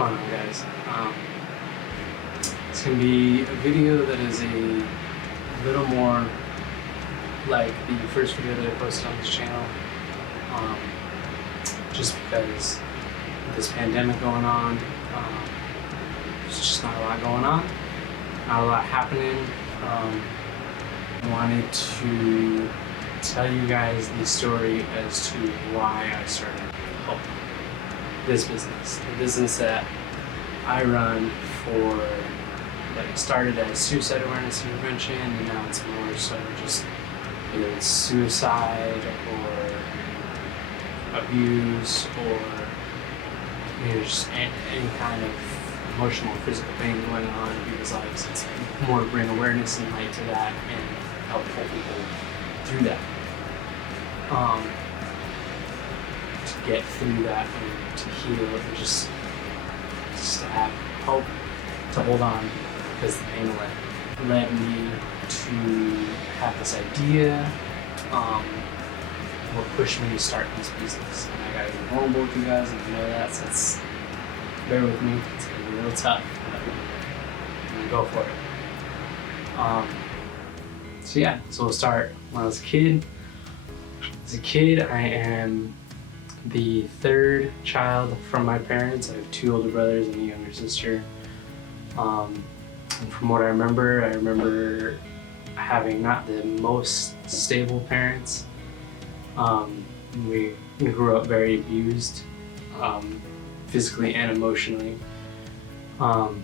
going on, guys? It's gonna be a video that is a little more like the first video that I posted on this channel, just because with this pandemic going on, there's just not a lot going on, not a lot happening. I wanted to tell you guys the story as to why I started H.O.P.E, this business, the business that I run for, that it started as suicide awareness and prevention, and now it's more so just either it's suicide or abuse or just any kind of emotional or physical pain going on in people's lives. It's more to bring awareness and light to that and help pull people through that. To get through that and to heal and just to have hope, to hold on, because the pain led me to have this idea, what pushed me to start this business. And I gotta be vulnerable with you guys, and you know that, so bear with me, it's gonna be real tough, but I'm gonna go for it. So we'll start when I was a kid. As a kid, I am the third child from my parents. I have two older brothers and a younger sister. And from what I remember having not the most stable parents. We grew up very abused, physically and emotionally, and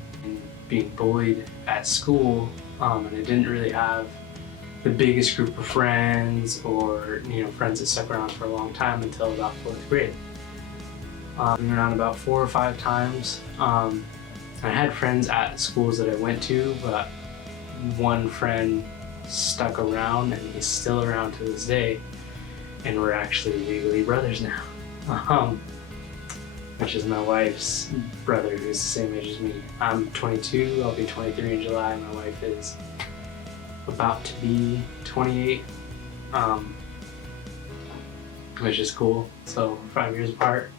being bullied at school, and I didn't really have the biggest group of friends or friends that stuck around for a long time until about 4th grade. We went around about 4 or 5 times. I had friends at schools that I went to, but one friend stuck around, and he's still around to this day, and we're actually legally brothers now, which is my wife's brother, who's the same age as me. I'm 22, I'll be 23 in July. My wife is about to be 28, which is cool. So 5 years apart.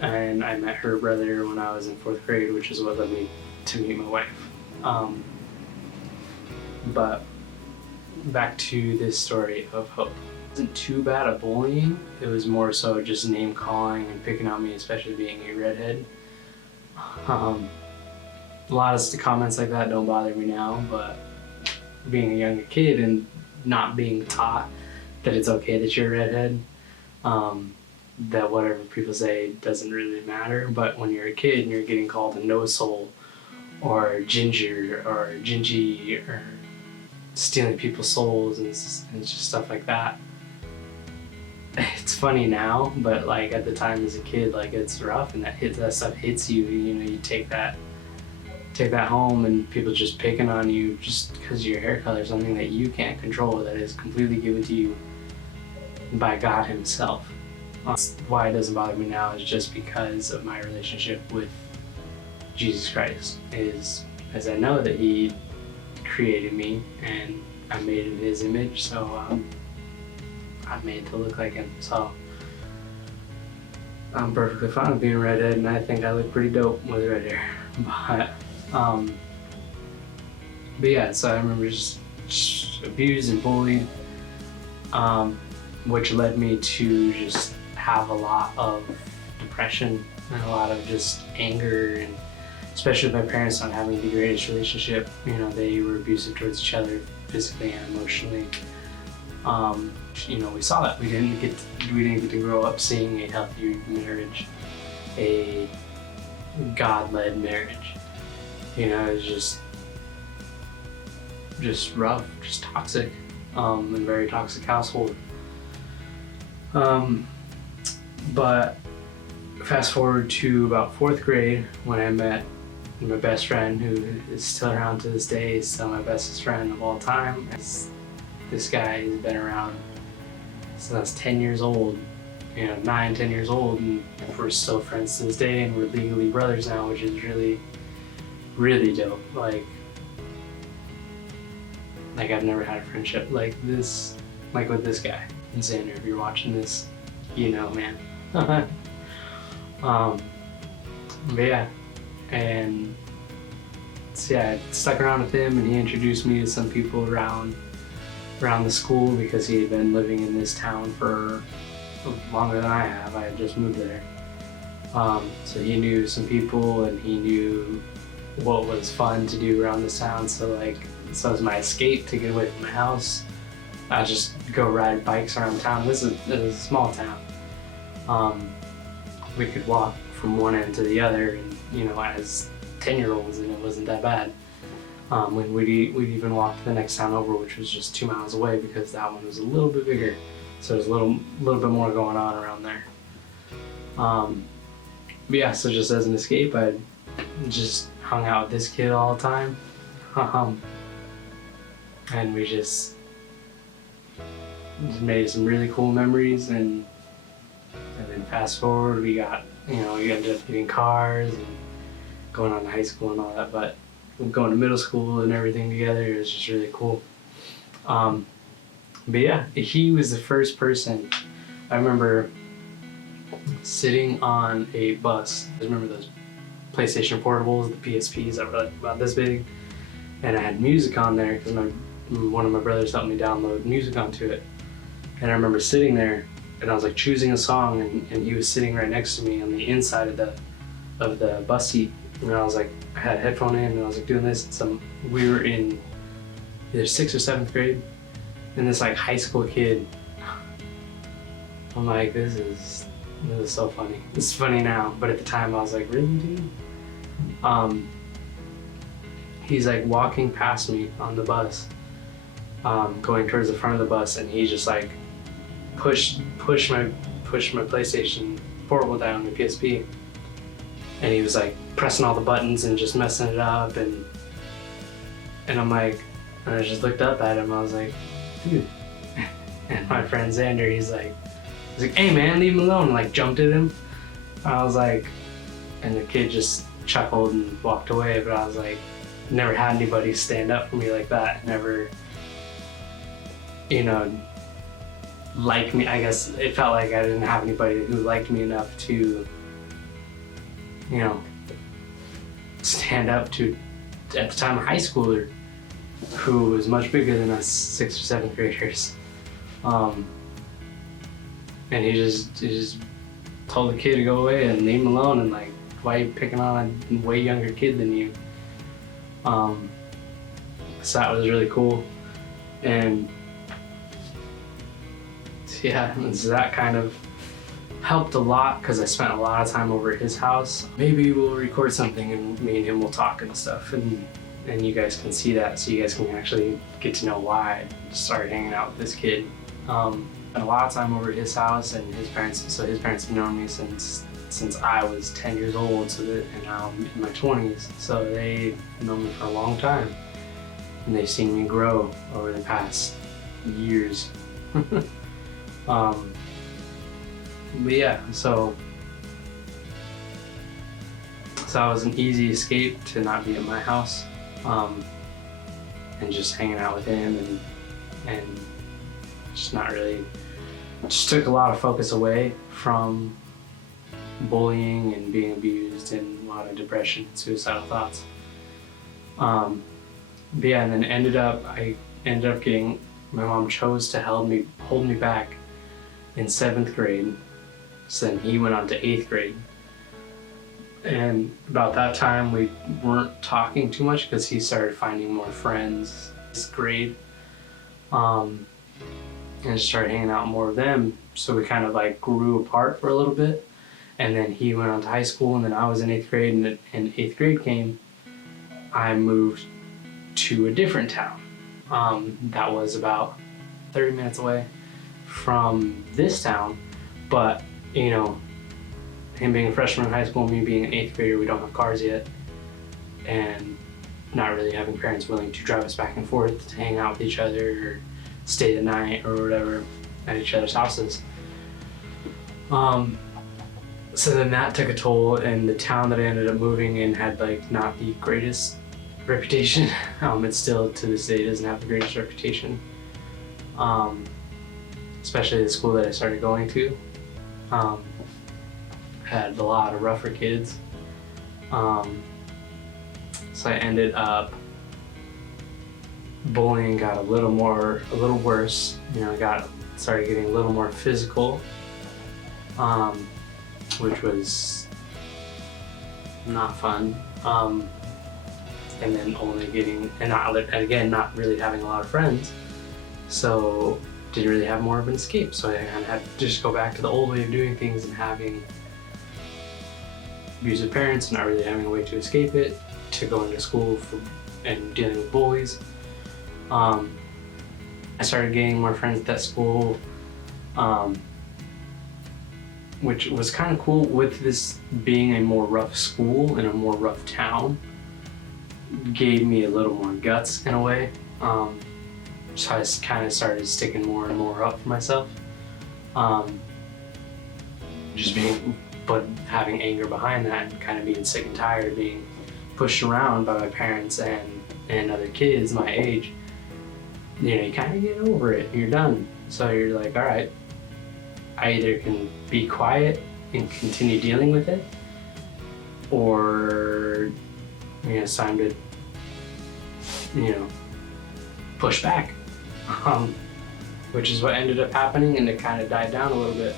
And I met her brother when I was in 4th grade, which is what led me to meet my wife. But back to this story of H.O.P.E. It wasn't too bad at bullying. It was more so just name calling and picking on me, especially being a redhead. A lot of comments like that don't bother me now, but being a younger kid and not being taught that it's okay that you're a redhead, that whatever people say doesn't really matter. But when you're a kid and you're getting called a no soul or ginger or gingy or stealing people's souls and just stuff like that, it's funny now, but like at the time as a kid, like it's rough, and that stuff hits you. You take that home, and people just picking on you just because of your hair color, something that you can't control, that is completely given to you by God himself. That's why it doesn't bother me now, is just because of my relationship with Jesus Christ, is as I know that he created me and I'm made in his image, so I'm made to look like him. So I'm perfectly fine with being a redhead, and I think I look pretty dope with red hair. But yeah, so I remember just abused and bullied, which led me to just have a lot of depression and a lot of just anger, and especially my parents not having the greatest relationship. They were abusive towards each other, physically and emotionally. We saw that. We didn't get to grow up seeing a healthy marriage, a God-led marriage. It was just rough, just toxic, and very toxic household. But fast forward to about 4th grade, when I met my best friend, who is still around to this day, is still my bestest friend of all time. This guy has been around since I was 10 years old, 9, 10 years old, and we're still friends to this day, and we're legally brothers now, which is really, really dope. Like I've never had a friendship like this, like with this guy. And Xander, if you're watching this, man. But yeah, and so yeah, I stuck around with him, and he introduced me to some people around the school because he had been living in this town for longer than I have. I had just moved there. So he knew some people, and he knew what was fun to do around this town. So it was my escape to get away from my house. I just go ride bikes around town. This is a small town. We could walk from one end to the other, and as 10-year-olds, and it wasn't that bad. When we'd even walk to the next town over, which was just 2 miles away, because that one was a little bit bigger, so there's a little bit more going on around there. But yeah, so just as an escape, I just hung out with this kid all the time, and we just made some really cool memories. And then fast forward, we ended up getting cars and going on to high school and all that, but going to middle school and everything together, it was just really cool. But yeah, he was the first person. I remember sitting on a bus. I remember those PlayStation Portables, the PSPs that were like about this big, and I had music on there because one of my brothers helped me download music onto it. And I remember sitting there, and I was like choosing a song, and he was sitting right next to me on the inside of the bus seat. And I was like, I had a headphone in, and I was like doing this. We were in either 6th or 7th grade, and this like high school kid. I'm like, this is so funny. It's funny now, but at the time I was like, really, dude? He's like walking past me on the bus, going towards the front of the bus, and he just like pushed my PlayStation Portable down, the PSP, and he was like pressing all the buttons and just messing it up, and I'm like, and I just looked up at him. I was like, dude. And my friend Xander, he's like, hey man, leave him alone, and like jumped at him. I was like, and the kid just chuckled and walked away, but I was like, never had anybody stand up for me like that. Never, like me. I guess it felt like I didn't have anybody who liked me enough to, stand up to, at the time, a high schooler who was much bigger than us 6th or 7th graders. And he just told the kid to go away and leave him alone, and like, why are you picking on a way younger kid than you? So that was really cool. And yeah, so that kind of helped a lot because I spent a lot of time over at his house. Maybe we'll record something and me and him will talk and stuff, and you guys can see that, so you guys can actually get to know why I started hanging out with this kid. Spent a lot of time over at his house, and his parents have known me since I was 10 years old, and now I'm in my 20s, so they've known me for a long time, and they've seen me grow over the past years. But yeah, so it was an easy escape to not be at my house, and just hanging out with him, and just not really, just took a lot of focus away from bullying and being abused and a lot of depression and suicidal thoughts. But yeah, and then I ended up getting, my mom chose to hold me back in 7th grade. So then he went on to 8th grade. And about that time we weren't talking too much because he started finding more friends this grade. And just started hanging out more with them. So we kind of like grew apart for a little bit. And then he went on to high school, and then I was in 8th grade, and 8th grade came, I moved to a different town. That was about 30 minutes away from this town, but him being a freshman in high school, me being an 8th grader, we don't have cars yet, and not really having parents willing to drive us back and forth to hang out with each other or stay the night or whatever at each other's houses. So then that took a toll, and the town that I ended up moving in had like not the greatest reputation. It still to this day doesn't have the greatest reputation. Especially the school that I started going to. Had a lot of rougher kids. So I ended up, bullying got a little worse. Started getting a little more physical, which was not fun. And then not really having a lot of friends, so didn't really have more of an escape. So I kind of had to just go back to the old way of doing things and having abusive parents and not really having a way to escape it, to going to school and dealing with bullies. I started getting more friends at that school, which was kind of cool. With this being a more rough school in a more rough town, gave me a little more guts in a way. So I kind of started sticking more and more up for myself. But having anger behind that and kind of being sick and tired of being pushed around by my parents and other kids my age, you kind of get over it and you're done. So you're like, all right, I either can be quiet and continue dealing with it, or it's time to, push back, which is what ended up happening, and it kind of died down a little bit.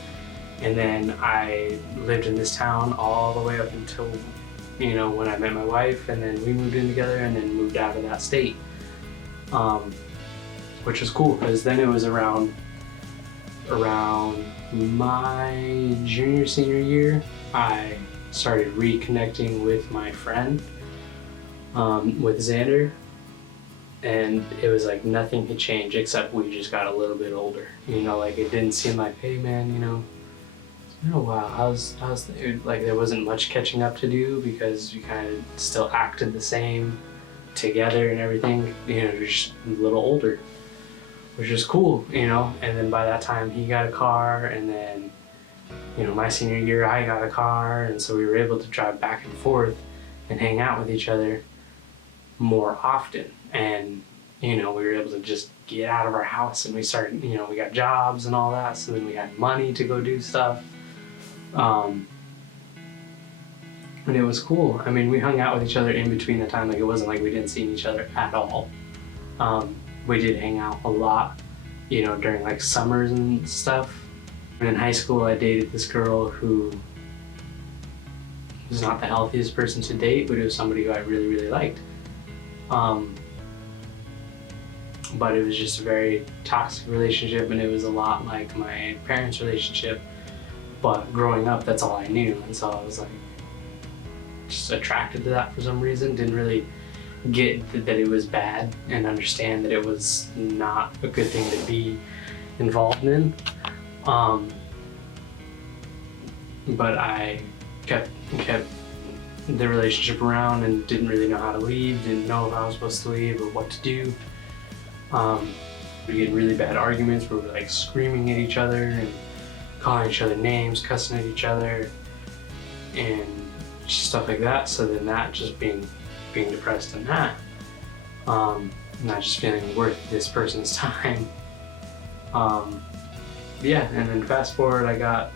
And then I lived in this town all the way up until, when I met my wife, and then we moved in together and then moved out of that state, which was cool because then it was around my senior year, I started reconnecting with my friend, with Xander, and it was like nothing had changed except we just got a little bit older. Like it didn't seem like, hey man, it's been a while, how's like there wasn't much catching up to do because we kind of still acted the same together and everything. We're just a little older, which is cool, and then by that time he got a car, and then my senior year I got a car, and so we were able to drive back and forth and hang out with each other more often. And we were able to just get out of our house, and we started, we got jobs and all that, so then we had money to go do stuff. And it was cool. I mean, we hung out with each other in between the time, like it wasn't like we didn't see each other at all. We did hang out a lot, during like summers and stuff. And in high school, I dated this girl who was not the healthiest person to date, but it was somebody who I really, really liked. But it was just a very toxic relationship, and it was a lot like my parents' relationship. But growing up, that's all I knew, and so I was like just attracted to that for some reason. Didn't really get that it was bad and understand that it was not a good thing to be involved in. But I kept the relationship around and didn't really know how to leave, didn't know if I was supposed to leave or what to do. We get really bad arguments where we're like screaming at each other and calling each other names, cussing at each other, and stuff like that. So then that just being depressed in that, not just feeling worth this person's time. Yeah, and then fast forward, I got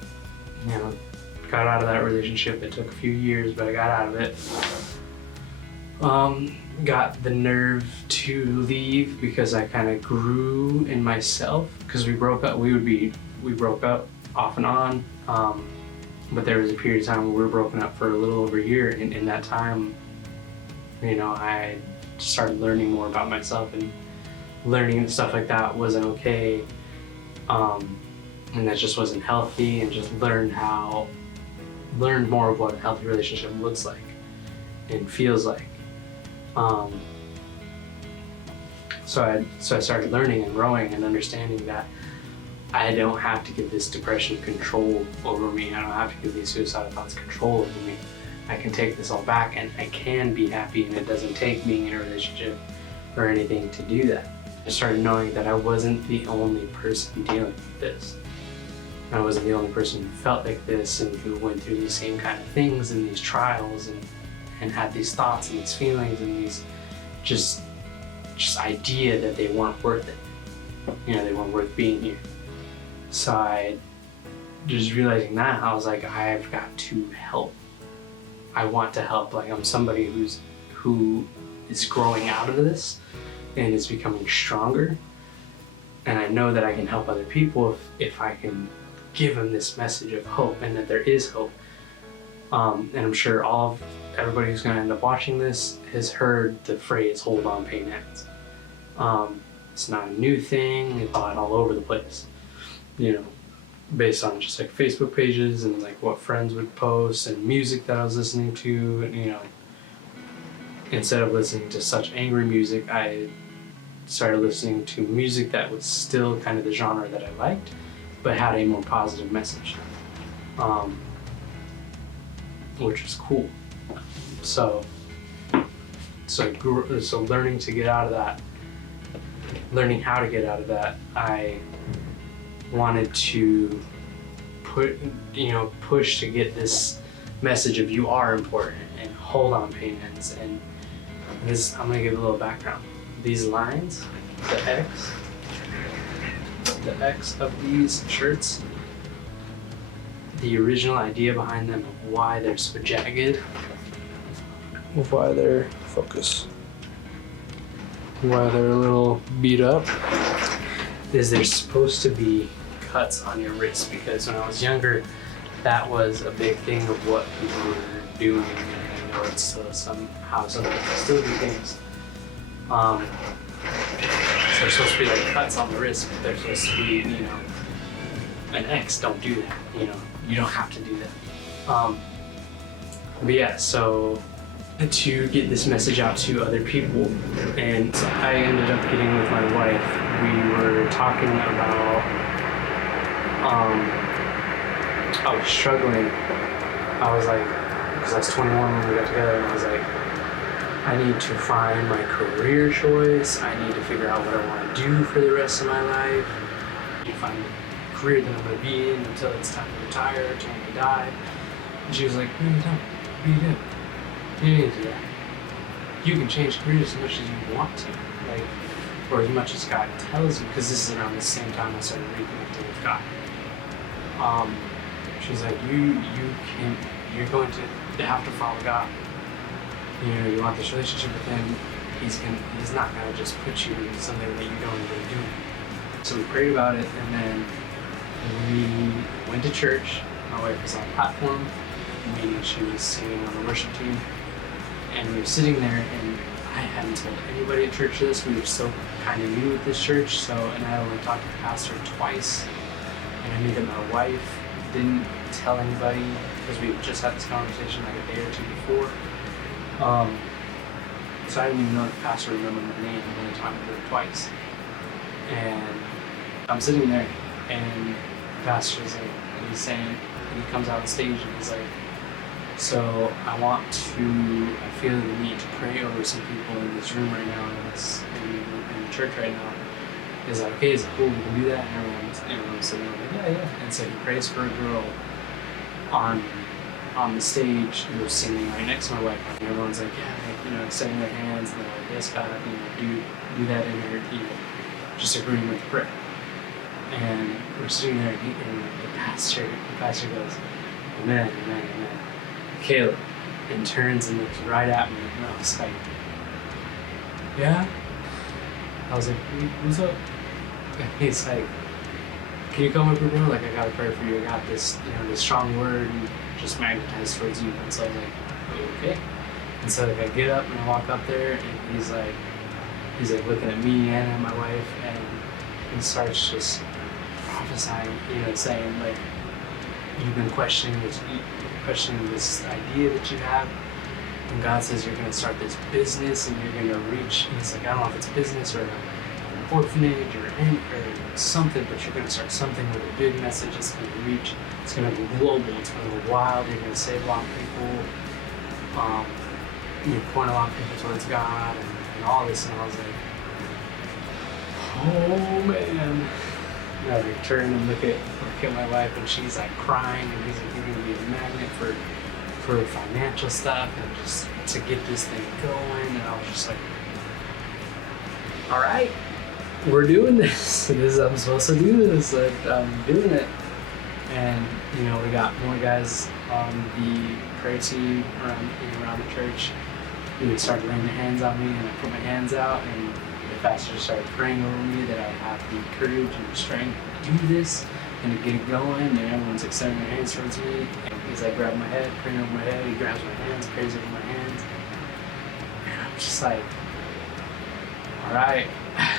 out of that relationship. It took a few years, but I got out of it. Got the nerve to leave because I kind of grew in myself, because we broke up. We broke up off and on, but there was a period of time where we were broken up for a little over a year, and in that time, I started learning more about myself and learning that stuff like that wasn't okay, and that just wasn't healthy, and just learned more of what a healthy relationship looks like and feels like. So I started learning and growing and understanding that I don't have to give this depression control over me. I don't have to give these suicidal thoughts control over me. I can take this all back, and I can be happy, and it doesn't take being in a relationship or anything to do that. I started knowing that I wasn't the only person dealing with this. I wasn't the only person who felt like this and who went through these same kind of things and these trials and had these thoughts and these feelings and these just idea that they weren't worth it. They weren't worth being here. So I just realizing that, I was like, I've got to help. I want to help. Like, I'm somebody who is growing out of this and is becoming stronger. And I know that I can help other people if I can give them this message of hope and that there is hope. And I'm sure everybody who's going to end up watching this has heard the phrase "hold on, pain ends." It's not a new thing. It's all over the place, you know, based on just like Facebook pages and like what friends would post and music that I was listening to. You know, instead of listening to such angry music, I started listening to music that was still kind of the genre that I liked, but had a more positive message, which was cool. So learning to get out of that, learning how to get out of that, I wanted to push to get this message of you are important and hold on, pain ends. And this, I'm gonna give a little background. These lines, the X of these shirts, the original idea behind them of why they're so jagged, of why they're why they're a little beat up, is they're supposed to be cuts on your wrist, because when I was younger, that was a big thing of what people were doing, and I know it's still somehow some people still do things. So they're supposed to be like cuts on the wrist, but they're supposed to be, you know, an X. Don't do that. You know, you don't have to do that. But yeah, so to get this message out to other people, and I ended up getting with my wife. We were talking about, I was struggling. I was like, because I was 21 when we got together, and I was like, I need to find my career choice. I need to figure out what I want to do for the rest of my life. I need to find the career that I'm going to be in until it's time to retire, until I die. And she was like, what are you doing? What are you doing? You need to do that. You can change careers as much as you want to, like, or as much as God tells you, because this is around the same time I started reconnecting with God. She's like, you're going to have to follow God. You know, you want this relationship with Him. He's not gonna just put you into something that you don't really do. So we prayed about it, and then we went to church. My wife was on the platform, meaning she was singing on the worship team, and we were sitting there, and I hadn't told anybody at church this. We were still kind of new at this church, and I only talked to the pastor twice, and I knew that my wife didn't tell anybody, because we just had this conversation like a day or two before. So I didn't even know if the pastor remembered my name. I only talked to her twice. And I'm sitting there, and the pastor's like, he's saying, he comes out on stage and he's like, so I feel the need to pray over some people in this room right now, in the church right now. He's like, okay, is it cool, we can do that? And everyone's sitting there like, yeah. And so he prays for a girl on the stage who was singing right next to my wife, and everyone's like, yeah, you know, extending their hands, and they're like, yes, God, you know, do that in her, you know, just agreeing with the prayer. And we're sitting there, and the pastor goes, amen, amen, amen. Caleb, and turns and looks right at me, and I was like, yeah? I was like, who's up? And he's like, can you come up here, bro? Like, I got a prayer for you. I got this, you know, this strong word and just magnetized towards you. And so I was like, okay. And so like, I get up and I walk up there, and he's like looking at me and at my wife, and he starts just prophesying, you know, saying like, you've been questioning this idea that you have, and God says you're going to start this business, and you're going to reach. And he's like, I don't know if it's business or an orphanage or something, but you're going to start something with a big message. It's going to reach. It's going to be global. It's going to be wild. You're going to save a lot of people. You point a lot of people towards God and all this. And I was like, oh man. And I like turn and look at my wife, and she's like crying, and he's like, you're going to be a magnet for financial stuff and just to get this thing going. And I was just like, all right, we're doing this. I'm supposed to do this. Like, I'm doing it. And, you know, we got more guys on the prayer team around the church, he would start laying their hands on me, and I put my hands out, and the pastor started praying over me that I would have the courage and the strength to do this and to get it going, and everyone's extending their hands towards me. And as I grab my head, praying over my head, he grabs my hands, prays over my hands, and I'm just like, all right.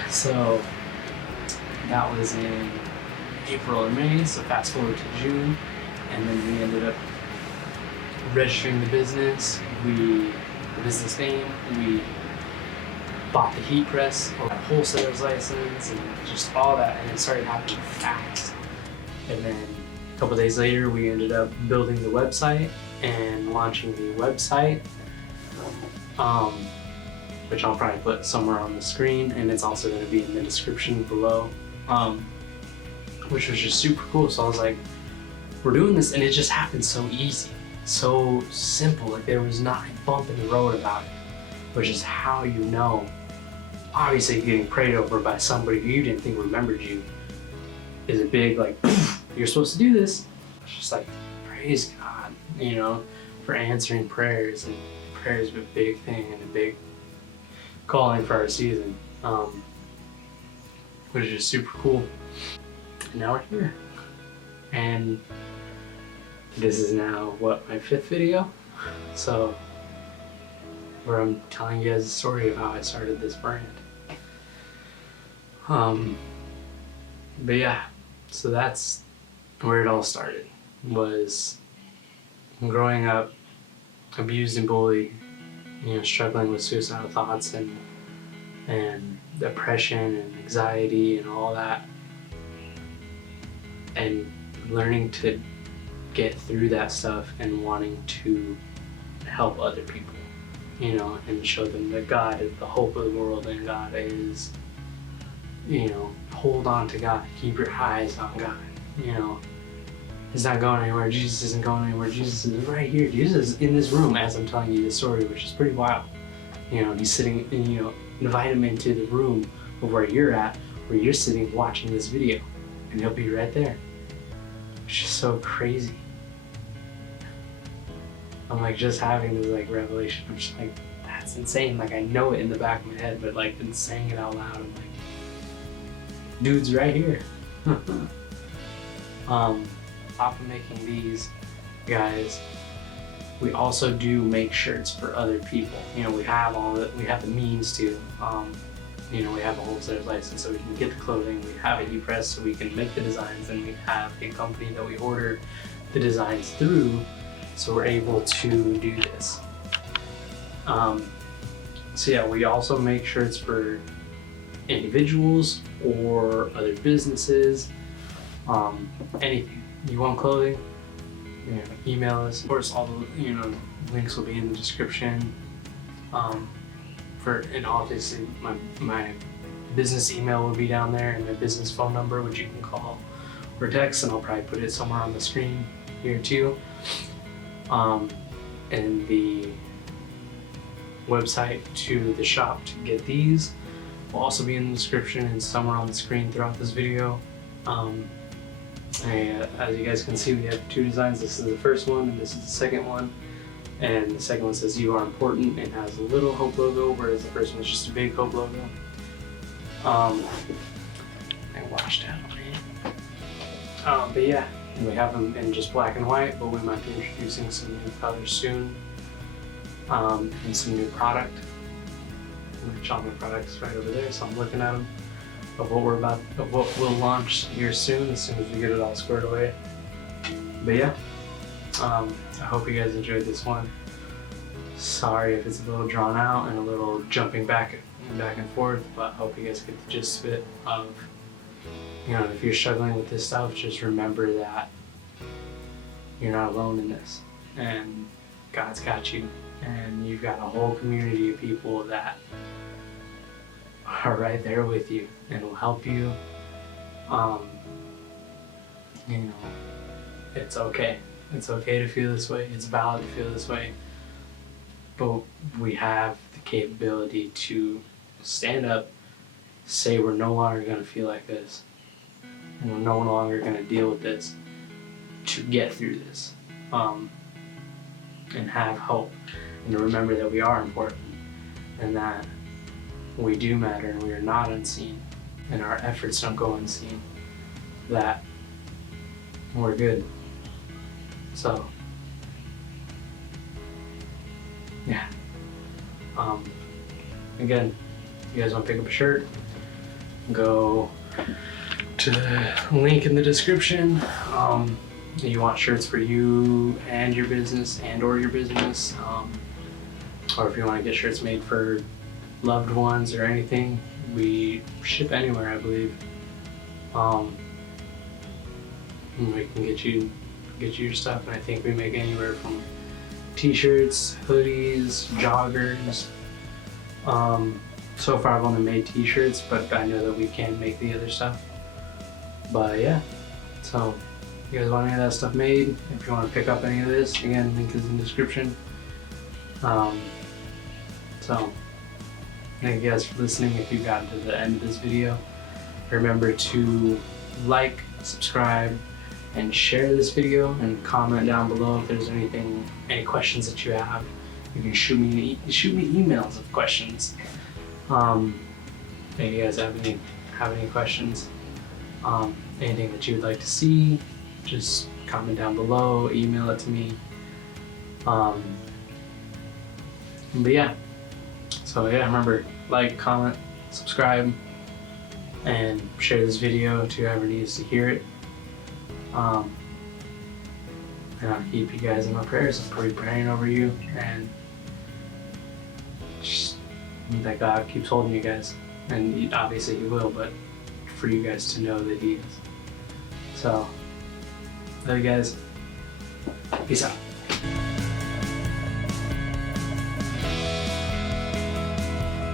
So that was in April or May, so fast forward to June, and then we ended up registering the business, the business name, we bought the heat press, or a wholesaler's license, and just all that, and it started happening fast. And then a couple days later, we ended up building the website and launching the website, which I'll probably put somewhere on the screen, and it's also going to be in the description below, which was just super cool. So I was like, we're doing this, and it just happened so easy, so simple. Like there was not a bump in the road about it, which is how you know. Obviously, getting prayed over by somebody who you didn't think remembered you is a big, like, you're supposed to do this. It's just like, praise God, you know, for answering prayers, and prayers are a big thing and a big calling for our season, which is just super cool. And now we're here, and this is now my 5th video, so where I'm telling you guys the story of how I started this brand. But yeah, so that's where it all started. Was growing up abused and bullied, you know, struggling with suicidal thoughts and depression and anxiety and all that, and learning to get through that stuff and wanting to help other people, you know, and show them that God is the hope of the world, and God is, you know, hold on to God, keep your eyes on God, you know. He's not going anywhere. Jesus isn't going anywhere. Jesus is right here. Jesus is in this room as I'm telling you this story, which is pretty wild. You know, he's sitting, and, you know, invite him into the room of where you're at, where you're sitting watching this video, and he'll be right there. It's just so crazy. I'm like just having this like revelation. I'm just like, that's insane. Like I know it in the back of my head, but like been saying it out loud. I'm like, dude's right here. Off of making these, guys, we also do make shirts for other people. You know, we have the means to, you know, we have a wholesaler's license so we can get the clothing, we have a heat press so we can make the designs, and we have a company that we order the designs through, so we're able to do this. So yeah, we also make shirts for individuals or other businesses, anything. You want clothing, you know, email us. Of course, all the, you know, links will be in the description. And obviously my business email will be down there, and my business phone number, which you can call or text, and I'll probably put it somewhere on the screen here too. And the website to the shop to get these will also be in the description and somewhere on the screen throughout this video. As you guys can see, we have 2 designs. This is the first one, and this is the second one. And the second one says "You are important" and has a little Hope logo, whereas the first one is just a big Hope logo. I washed out on it. But yeah, we have them in just black and white, but we might be introducing some new colors soon, and some new product. Which all my products right over there, so I'm looking at them. Of what we'll launch here soon, as soon as we get it all squared away. But yeah, I hope you guys enjoyed this one. Sorry if it's a little drawn out and a little jumping back and forth, but I hope you guys get the gist of it. You know, if you're struggling with this stuff, just remember that you're not alone in this, and God's got you, and you've got a whole community of people that are right there with you and will help you. You know, it's okay. It's okay to feel this way. It's valid to feel this way. But we have the capability to stand up, say we're no longer going to feel like this, and we're no longer going to deal with this, to get through this. and have hope, and to remember that we are important and that we do matter and we are not unseen and our efforts don't go unseen, that we're good. So yeah. Again, you guys want to pick up a shirt, go to the link in the description. You want shirts for you and your business or your business, or if you want to get shirts made for loved ones or anything, we ship anywhere, I believe. We can get you your stuff, and I think we make anywhere from t-shirts, hoodies, joggers. So far I've only made t-shirts, but I know that we can make the other stuff. But yeah, so if you guys want any of that stuff made, if you want to pick up any of this, again, link is in the description. So thank you guys for listening. If you got to the end of this video, remember to like, subscribe, and share this video, and comment down below if there's any questions that you have. You can shoot me emails of questions. If you guys have any questions, anything that you would like to see, just comment down below, email it to me. But yeah, so yeah, remember, like, comment, subscribe, and share this video to whoever needs to hear it. And I'll keep you guys in my prayers. I'm pretty praying over you, and just that God keeps holding you guys. And obviously He will, but for you guys to know that He is. So, love you guys. Peace out.